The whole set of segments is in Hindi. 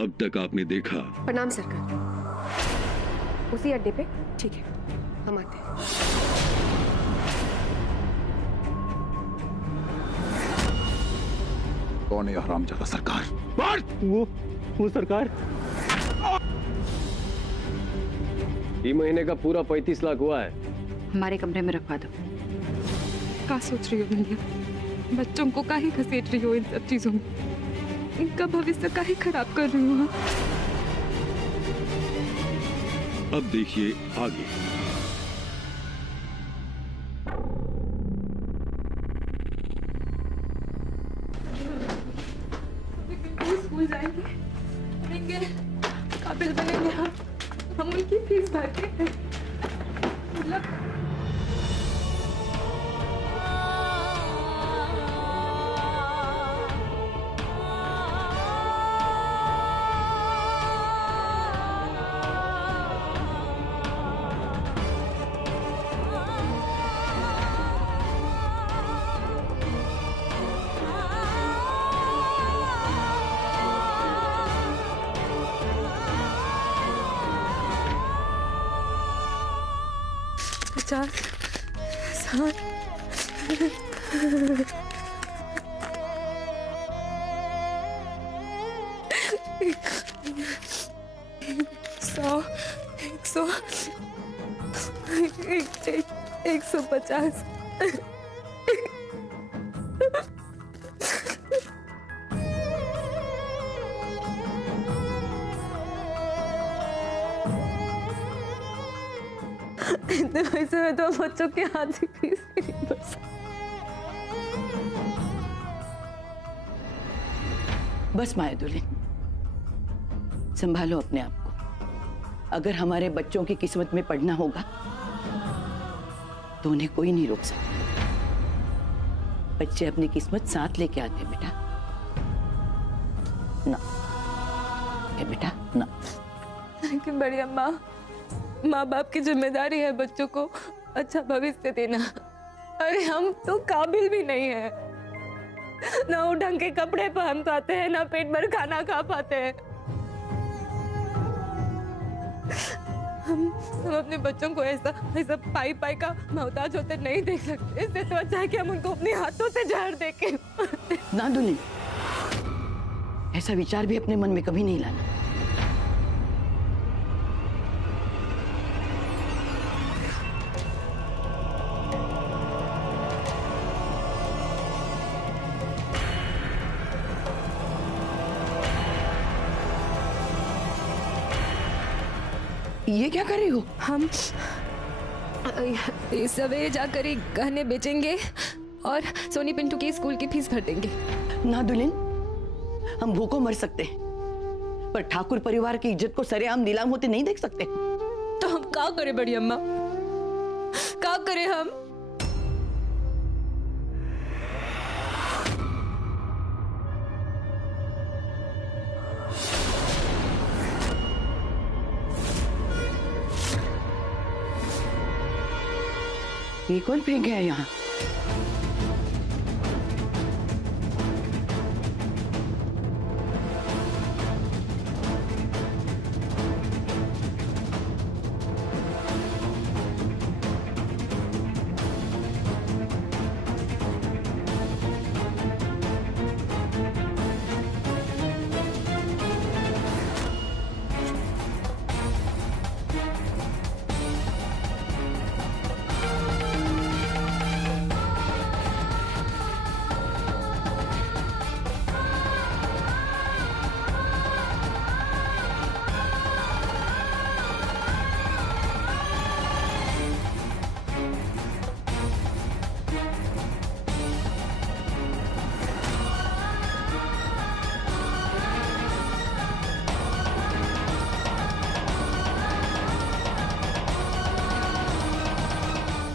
अब तक आपने देखा। प्रणाम सरकार। उसी अड्डे पे? ठीक है, हम आते हैं। कौन है हरामजादा सरकार? वो सरकार, ये महीने का पूरा 35 लाख हुआ है। हमारे कमरे में रखवा दो। क्या सोच रही हो बिंदिया? बच्चों को काहे घसीट रही हो इन सब चीजों में? इनका भविष्य काहे खराब कर रही हो? अब देखिए आगे। स्कूल जाएंगे, पढ़ेंगे, काबिल बनेंगे, हम उनकी फीस भरते हैं। मतलब चार सात 150। इतने पैसे में तो बच्चों के हाथ की फीस नहीं बस। बस माया दुल्हन, संभालो अपने आप को। अगर हमारे बच्चों की किस्मत में पढ़ना होगा तो उन्हें कोई नहीं रोक सकता। बच्चे अपनी किस्मत साथ लेके आते बेटा। ना बेटा ना। लेकिन बड़ी अम्मा, माँ बाप की जिम्मेदारी है बच्चों को अच्छा भविष्य देना। अरे हम तो काबिल भी नहीं है, ना वो ढंग के कपड़े पहन पाते हैं, ना पेट भर खाना खा पाते हैं। हम अपने बच्चों को ऐसा पाई का मोहताज होते नहीं देख सकते। इससे तो अच्छा है कि हम उनको अपने हाथों से जहर देके। ना दुल्हन, ऐसा विचार भी अपने मन में कभी नहीं लाना। ये क्या कर रही हो? हम सवेरे जाकर एक गहने बेचेंगे और सोनी पिंटू की स्कूल की फीस भर देंगे। ना दुल्हन, हम भूखों मर सकते हैं पर ठाकुर परिवार की इज्जत को सरेआम नीलाम होते नहीं देख सकते। तो हम क्या करें बड़ी अम्मा, क्या करें हम? ये कौन फेंक गया यहाँ?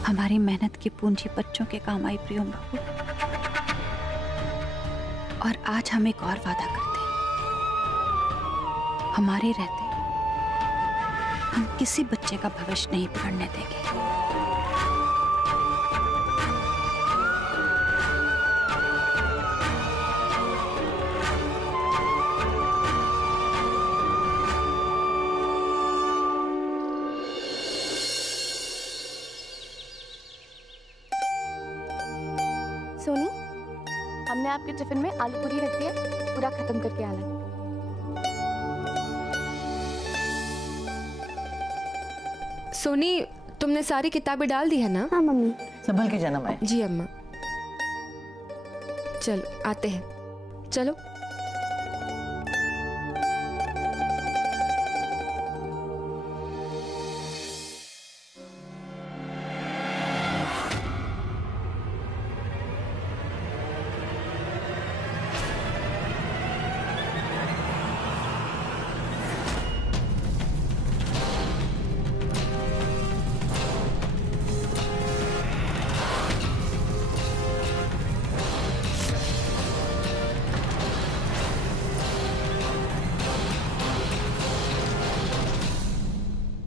हमारी मेहनत की पूंजी बच्चों के काम आई प्रियम बाबू। और आज हम एक और वादा करते हैं, हमारे रहते हम किसी बच्चे का भविष्य नहीं बिगड़ने देंगे। सोनी, हमने आपके टिफिन में आलू पूरी रख दी है, पूरा खत्म करके आना। सोनी, तुमने सारी किताबें डाल दी है ना? हाँ मम्मी। संभल के जाना माए। जी अम्मा। चलो आते हैं, चलो।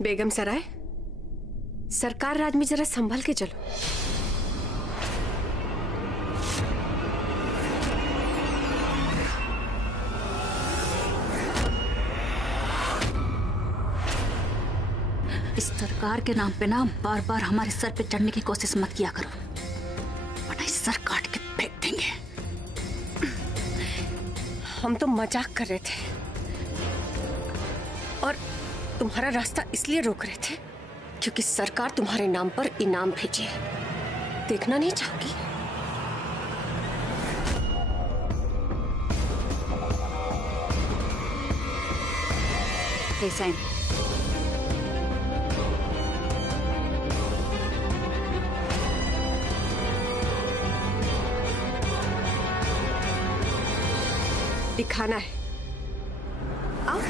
बेगम सराय, सरकार राज में जरा संभल के चलो। इस सरकार के नाम पे ना बार बार हमारे सर पे चढ़ने की कोशिश मत किया करो, वरना इस सर काट के फेंक देंगे। हम तो मजाक कर रहे थे और तुम्हारा रास्ता इसलिए रोक रहे थे क्योंकि सरकार तुम्हारे नाम पर इनाम भेजी है। देखना नहीं चाहोगी? साइन। दिखाना है। आओ।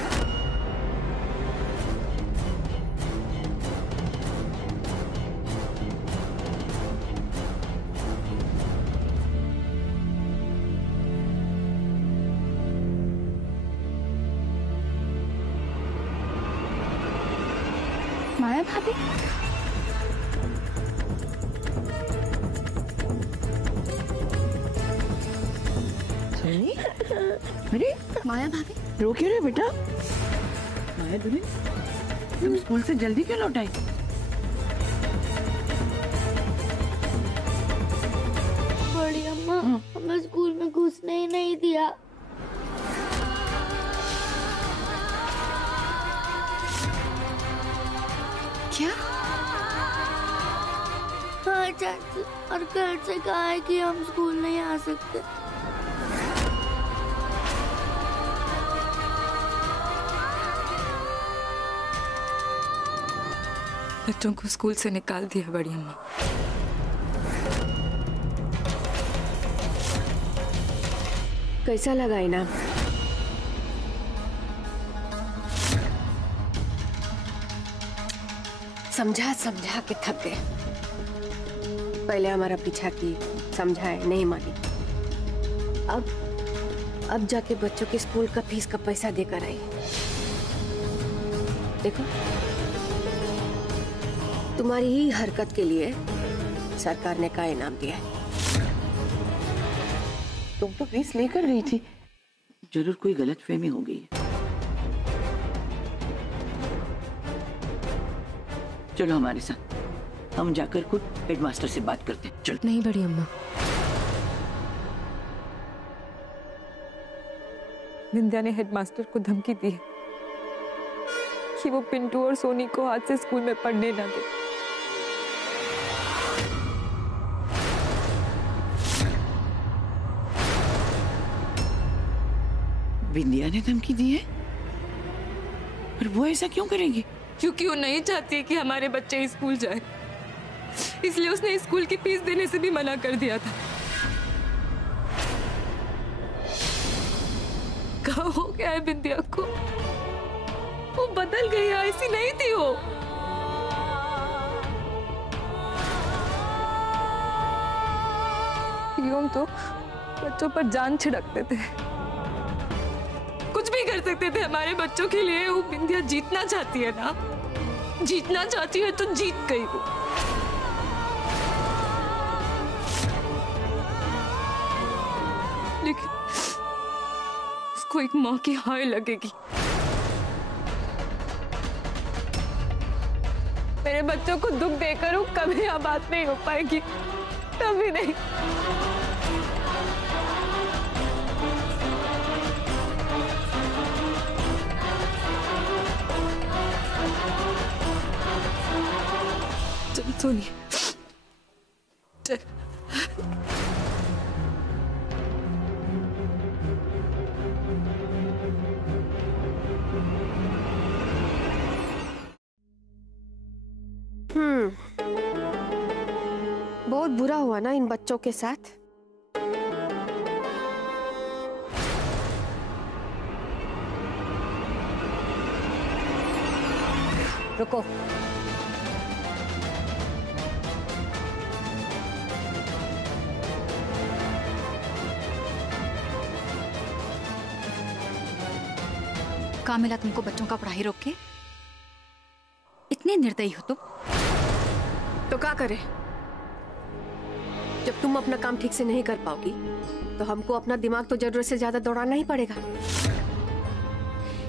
माया भाभी, अरे माया भाभी, रो क्यों रहे बेटा? माया दुल्हन, तुम स्कूल से जल्दी क्यों लौट आई? बड़ी अम्मा, हमें स्कूल में घुसने ही नहीं दिया। क्या? हाँ चाची, और घर से कहा है कि हम स्कूल नहीं आ सकते। बच्चों को स्कूल से निकाल दिया बड़ी अम्मा। कैसा लगा इनाम? समझा समझा के थक गए। पहले हमारा पीछा की, समझाए, नहीं मानी। अब जाके बच्चों के स्कूल का फीस का पैसा देकर आई। देखो, तुम्हारी ही हरकत के लिए सरकार ने का इनाम दिया है। तुम तो फीस लेकर गई थी, जरूर कोई गलतफहमी हो गई है। चलो हमारे साथ, हम जाकर खुद हेडमास्टर से बात करते हैं। चलो। नहीं बड़ी अम्मा, विंध्या ने हेडमास्टर को धमकी दी है कि वो पिंटू और सोनी को आज से स्कूल में पढ़ने ना दे। विंध्या ने धमकी दी है? पर वो ऐसा क्यों करेगी? क्योंकि वो नहीं चाहती कि हमारे बच्चे स्कूल जाए, इसलिए उसने स्कूल की फीस देने से भी मना कर दिया था। कहाँ हो गया है विंध्या को? वो बदल गई है, ऐसी नहीं थी वो। यूं तो बच्चों पर जान छिड़कते थे, कुछ भी कर सकते थे हमारे बच्चों के लिए। वो विंध्या जीतना चाहती है ना, जीतना चाहती है तो जीत गई वो। लेकिन उसको एक माँ की हाय लगेगी। मेरे बच्चों को दुख देकर वो कभी आबाद नहीं हो पाएगी, कभी नहीं। सोनी चल। बहुत बुरा हुआ ना इन बच्चों के साथ। रुको। कहाँ मिला तुमको बच्चों का पढ़ाई रोक के? इतने निर्दयी हो तुम। तो क्या करे? जब तुम अपना काम ठीक से नहीं कर पाओगी तो हमको अपना दिमाग तो जरूरत से ज्यादा दौड़ाना ही पड़ेगा।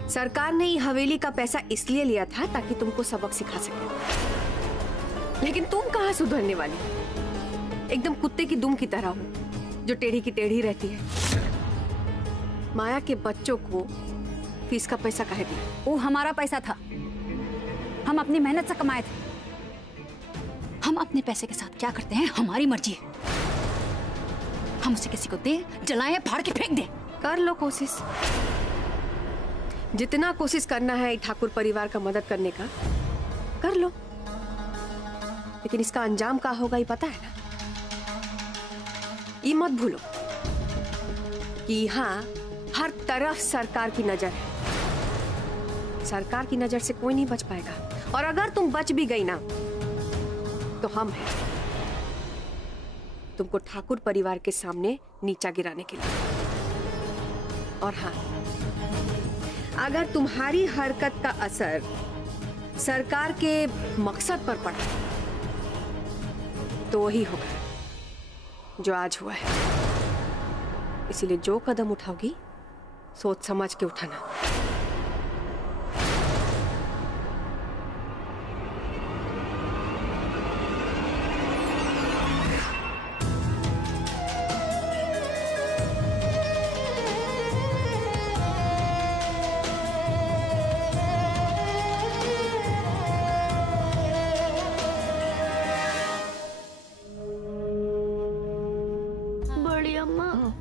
सरकार ने ये हवेली का पैसा इसलिए लिया था ताकि तुमको सबक सिखा सके, लेकिन तुम कहाँ सुधरने वाली? एकदम कुत्ते की दुम की तरह हो जो टेढ़ी की टेढ़ी रहती है। माया के बच्चों को फीस का पैसा काहे दिया? वो हमारा पैसा था, हम अपनी मेहनत से कमाए थे। हम अपने पैसे के साथ क्या करते हैं हमारी मर्जी है। हम उसे किसी को दे, जलाएं, फाड़ के फेंक दे। कर लो कोशिश, जितना कोशिश करना है ठाकुर परिवार का मदद करने का कर लो, लेकिन इसका अंजाम क्या होगा ये पता है ना? ये मत भूलो कि यहाँ हर तरफ सरकार की नजर है। सरकार की नजर से कोई नहीं बच पाएगा, और अगर तुम बच भी गई ना तो हम हैं तुमको ठाकुर परिवार के सामने नीचा गिराने के लिए। और हाँ, अगर तुम्हारी हरकत का असर सरकार के मकसद पर पड़ा तो वही होगा जो आज हुआ है। इसीलिए जो कदम उठाओगी सोच समझ के उठाना।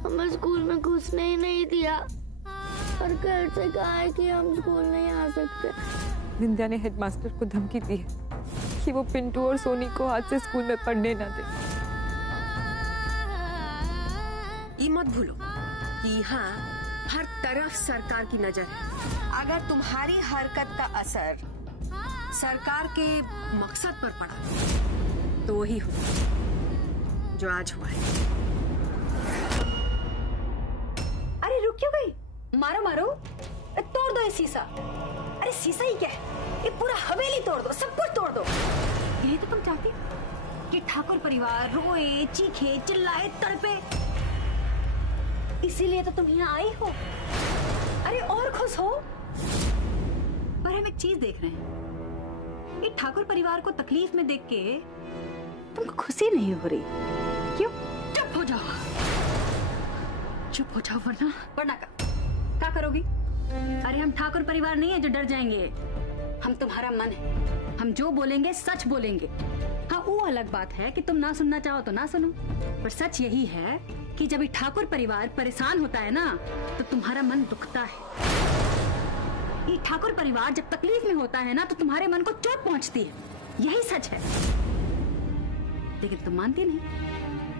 हमें स्कूल में घुसने ही नहीं दिया और घर से कहा है कि हम स्कूल नहीं आ सकते। विंध्या ने हेडमास्टर को धमकी दी है कि वो पिंटू और सोनी को आज से स्कूल में पढ़ने ना दे। ये मत भूलो कि यहाँ हर तरफ सरकार की नजर है। अगर तुम्हारी हरकत का असर सरकार के मकसद पर पड़ा तो वही हुआ जो आज हुआ है। अरे रुक क्यों गई? मारो मारो, तोड़ दो ये शीशा। अरे शीशा ही क्या है, ये पूरा हवेली तोड़ दो, सब कुछ तोड़ दो। यही तो तुम चाहती कि ठाकुर परिवार रोए, चीखे, चिल्लाए, तड़पे। इसीलिए तो तुम यहाँ आई हो। अरे और खुश हो। पर हम एक चीज देख रहे हैं, ये ठाकुर परिवार को तकलीफ में देख के तुमको खुशी नहीं हो रही। क्यों? चुप हो जाओ, चुप हो जाओ, वरना क्या करोगी? अरे हम ठाकुर परिवार नहीं है जो डर जाएंगे। हम तुम्हारा मन है, हम जो बोलेंगे सच बोलेंगे। हाँ, वो अलग बात है कि तुम ना सुनना चाहो तो ना सुनो, पर सच यही है कि जब ये ठाकुर परिवार परेशान होता है ना तो तुम्हारा मन दुखता है। ये ठाकुर परिवार जब तकलीफ में होता है ना तो तुम्हारे मन को चोट पहुंचती है, यही सच है। लेकिन तुम मानती नहीं,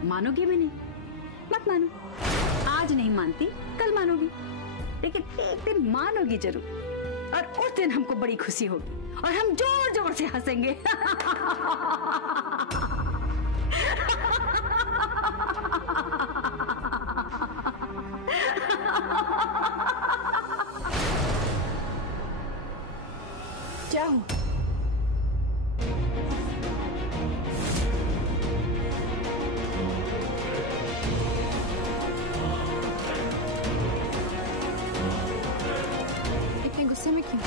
मानोगी भी नहीं। मत मानो, आज नहीं मानती कल मानोगी, लेकिन एक दिन मानोगी जरूर। और उस दिन हमको बड़ी खुशी होगी और हम जोर जोर से हंसेंगे। क्या हुआ? इतने गुस्से में क्यों?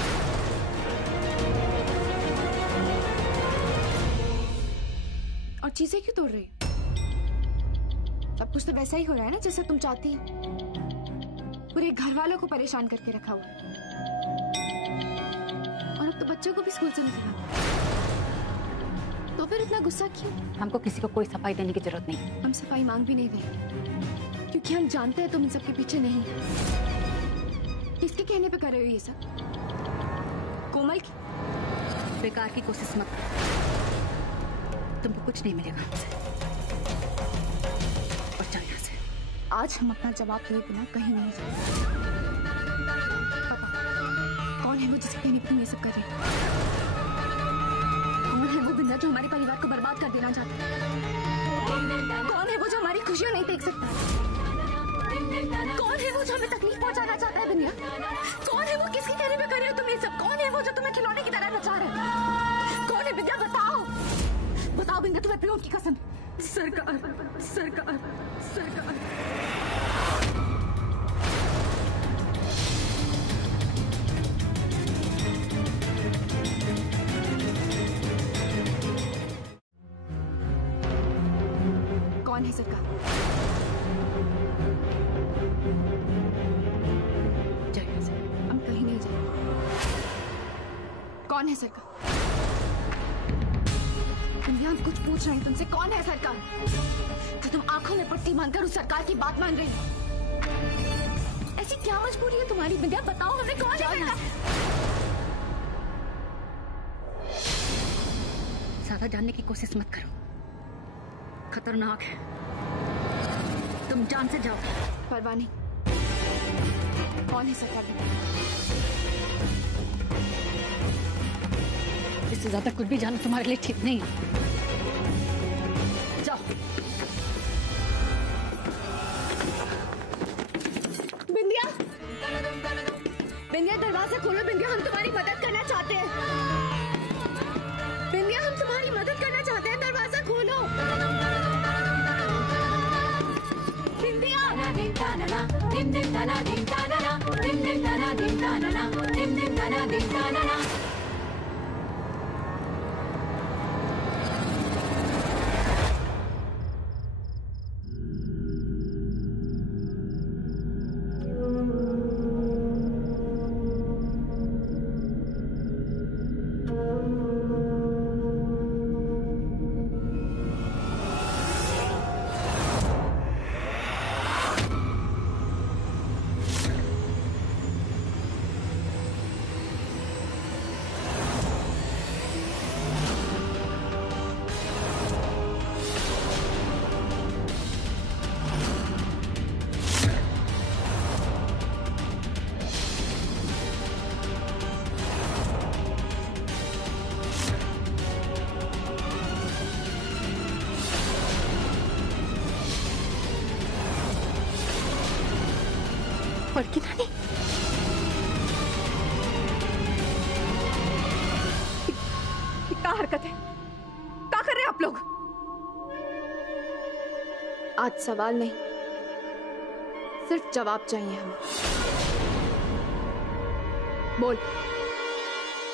और चीजें क्यों तोड़ रही? सब कुछ तो वैसा ही हो रहा है ना जैसा तुम चाहती। पूरे घर वालों को परेशान करके रखा हुआ है, और अब तो बच्चों को भी स्कूल से निकला। तो फिर इतना गुस्सा क्यों? हमको किसी को कोई सफाई देने की जरूरत नहीं। हम सफाई मांग भी नहीं रहे, क्योंकि हम जानते हैं तुम इन सब के पीछे नहीं। किसके कहने पे कर रहे हो ये सब? कोमल की बेकार की कोशिश मत करो, तुमको कुछ नहीं मिलेगा हमसे। और चल यहाँ से। आज हम अपना जवाब दिए बिना कहीं नहीं जाएंगे। पता कौन है वो जिसके कहने पे तुम ये सब कर रहे हो? कौन है वो बिंदा जो हमारे परिवार को बर्बाद कर देना चाहता है? कौन है वो जो हमारी खुशियां नहीं देख सकता? कौन है वो जो हमें तकलीफ पहुंचाना चाहता है? बिंदिया, कौन है वो? किसके कहने पे कर रहे हो तुम ये सब? कौन है वो जो तुम्हें खिलौने की तरह नचा रहा है? कौन है बिंदिया? बताओ, बताओ बिंदिया, तुम्हें प्योर की कसम। सरकार, सरकार, सरकार। कौन है सरकार? हम कहीं नहीं जाएंगे। कौन है सरकार? हम कुछ पूछ रहे हैं तुमसे, कौन है सरकार? तो तुम आंखों में पट्टी बांधकर उस सरकार की बात मान रही हो? ऐसी क्या मजबूरी है तुम्हारी बिंदिया? बताओ हमें, कौन है सरकार? ज्यादा जानने की कोशिश मत करो, खतरनाक है। तुम जान से जाओ। परवाह नहीं। कौन है सरकार? इससे ज्यादा कुछ भी जानना तुम्हारे लिए ठीक नहीं है। जाओ। बिंदिया, बिंदिया दरवाजा खोलो। बिंदिया, हम तुम्हारी मदद करना चाहते हैं। बिंदिया, हम तुम्हारी मदद करना चाहते हैं, दरवाजा खोलो। बिंदिया, बड़की नानी, क्या हरकत है? क्या कर रहे हैं आप लोग? आज सवाल नहीं, सिर्फ जवाब चाहिए हमें। बोल,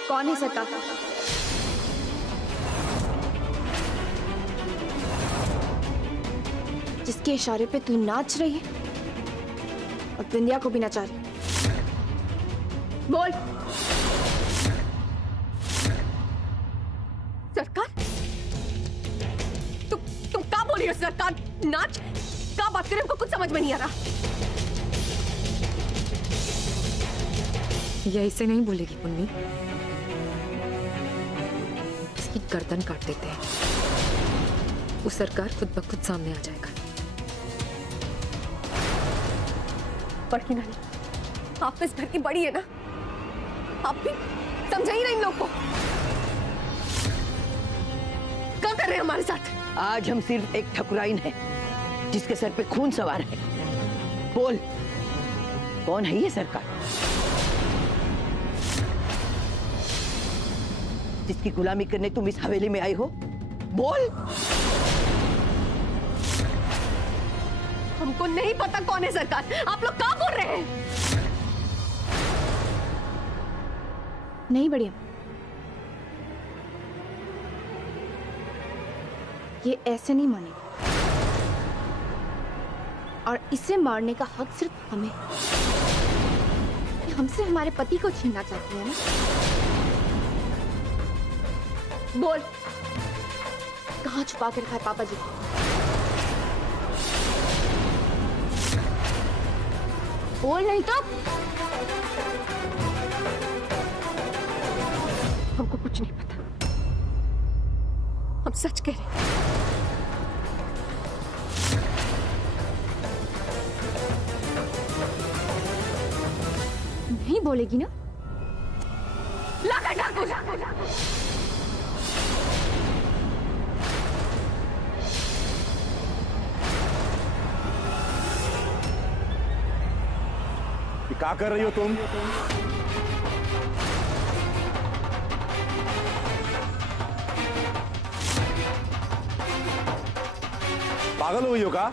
कौन है सरकार? जिसके इशारे पे तू नाच रही है और बिंदिया को भी नचा रही। बोल। सरकार, तुम क्या बोल रही हो? सरकार नाच? क्या बात करें? हमको कुछ समझ में नहीं आ रहा। ये ऐसे नहीं बोलेगी पुन्नी, इसकी गर्दन काट देते हैं। वो सरकार खुद ब खुद सामने आ जाएगा। बड़की नानी, आप इस घर की बड़ी है ना, आप भी समझाइए ना इन लोग को। क्या कर रहे हैं हमारे साथ? आज हम सिर्फ एक ठकुराइन है जिसके सर पे खून सवार है। बोल, कौन है ये सरकार जिसकी गुलामी करने तुम इस हवेली में आई हो? बोल। हमको नहीं पता कौन है सरकार। आप लोग क्या बोल रहे हैं? नहीं बढ़िया, ये ऐसे नहीं मानेगा और इसे मारने का हक सिर्फ हमें। हमसे हमारे पति को छीनना चाहती है ना? बोल, कहाँ छुपा के रखा है पापा जी को? बोल नहीं तो हमको कुछ नहीं पता। हम सच कह रहे हैं। नहीं बोलेगी ना? लगा डाकू। क्या कर रही हो तुम? पागल हो गई हो का?